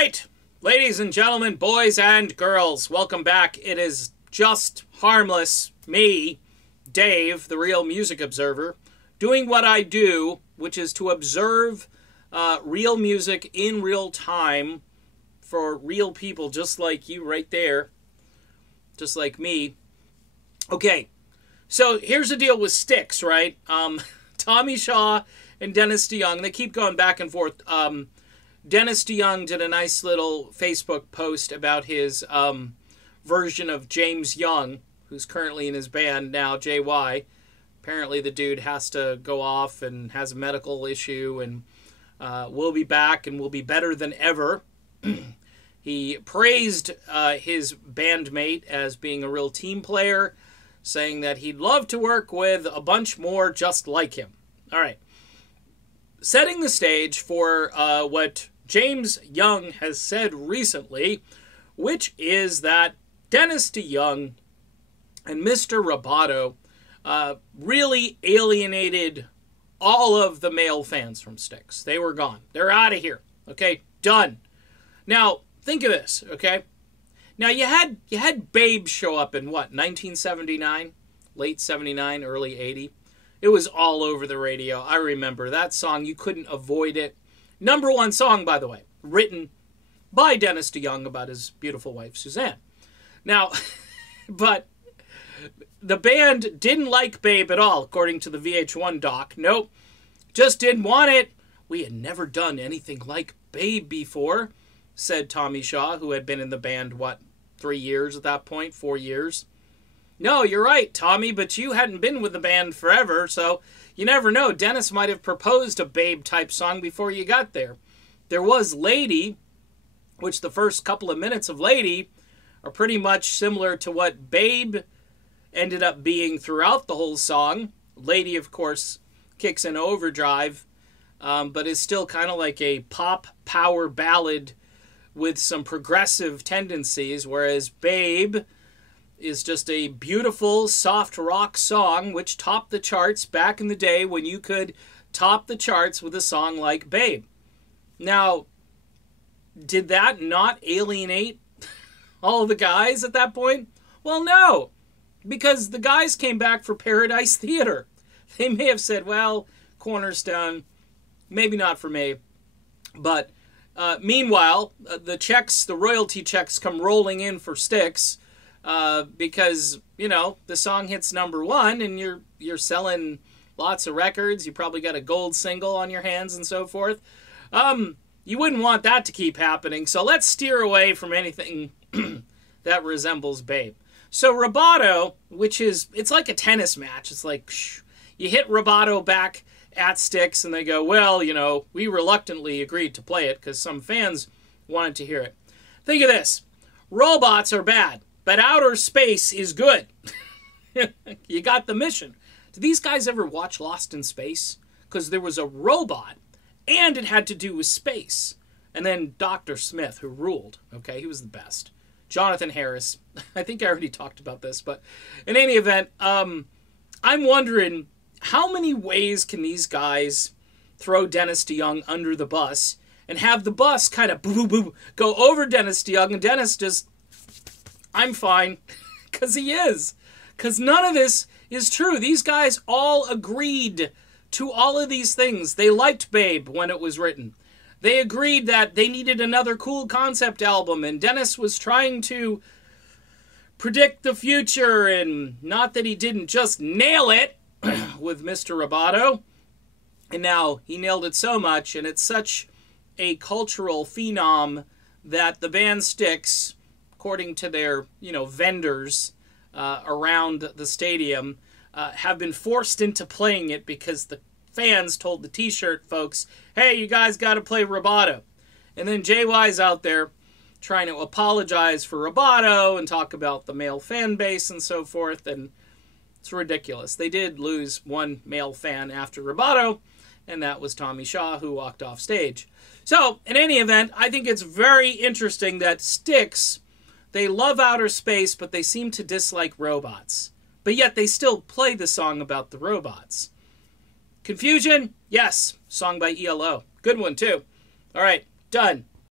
right, ladies and gentlemen, boys and girls, welcome back. It is just harmless, me, Dave, the real music observer, doing what I do, which is to observe real music in real time for real people just like you right there, just like me. Okay, so here's the deal with Styx, right? Tommy Shaw and Dennis DeYoung, they keep going back and forth. Dennis DeYoung did a nice little Facebook post about his version of James Young, who's currently in his band now, JY. Apparently the dude has to go off and has a medical issue and will be back and will be better than ever. He praised his bandmate as being a real team player, saying that he'd love to work with a bunch more just like him. All right. Setting the stage for what James Young has said recently, which is that Dennis DeYoung and Mr. Roboto really alienated all of the male fans from Styx. They were gone. They're out of here. Okay, done. Now, think of this, okay? Now, you had Babe show up in, what, 1979? Late 79, early 80? It was all over the radio. I remember that song. You couldn't avoid it. #1 song, by the way, written by Dennis DeYoung about his beautiful wife, Suzanne. Now, but the band didn't like Babe at all, according to the VH1 doc. Nope, just didn't want it. We had never done anything like Babe before, said Tommy Shaw, who had been in the band, what, 3 years at that point, 4 years? No, you're right, Tommy, but you hadn't been with the band forever, so you never know. Dennis might have proposed a Babe-type song before you got there. There was Lady, which the first couple of minutes of Lady are pretty much similar to what Babe ended up being throughout the whole song. Lady, of course, kicks in overdrive, but is still kind of like a pop power ballad with some progressive tendencies, whereas Babe is just a beautiful soft rock song which topped the charts back in the day when you could top the charts with a song like Babe. Now, did that not alienate all the guys at that point? Well, no, because the guys came back for Paradise Theater. They may have said, well, Cornerstone, maybe not for me, but meanwhile, the royalty checks come rolling in for Styx, because, you know, the song hits #1 and you're selling lots of records. You probably got a gold single on your hands and so forth. You wouldn't want that to keep happening, so let's steer away from anything that resembles Babe. So Roboto, it's like a tennis match. It's like, you hit Roboto back at Styx and they go, well, you know, we reluctantly agreed to play it because some fans wanted to hear it. Think of this. Robots are bad, but outer space is good. You got the mission. Did these guys ever watch Lost in Space? Because there was a robot, and it had to do with space. And then Dr. Smith, who ruled. Okay, he was the best. Jonathan Harris. I think I already talked about this, but in any event, I'm wondering, how many ways can these guys throw Dennis DeYoung under the bus and have the bus kind of go over Dennis DeYoung, and Dennis just, I'm fine, because he is. Because none of this is true. These guys all agreed to all of these things. They liked Babe when it was written. They agreed that they needed another cool concept album, and Dennis was trying to predict the future, and not that he didn't just nail it with Mr. Roboto. And now he nailed it so much, and it's such a cultural phenom that the band Styx, according to their, vendors around the stadium, have been forced into playing it because the fans told the t-shirt folks, hey, you guys got to play Roboto. And then JY's out there trying to apologize for Roboto and talk about the male fan base and so forth, and it's ridiculous. They did lose one male fan after Roboto, and that was Tommy Shaw, who walked off stage. So, in any event, I think it's very interesting that Styx, they love outer space, but they seem to dislike robots. But yet they still play the song about the robots. Confusion? Yes. Song by ELO. Good one, too. All right, done.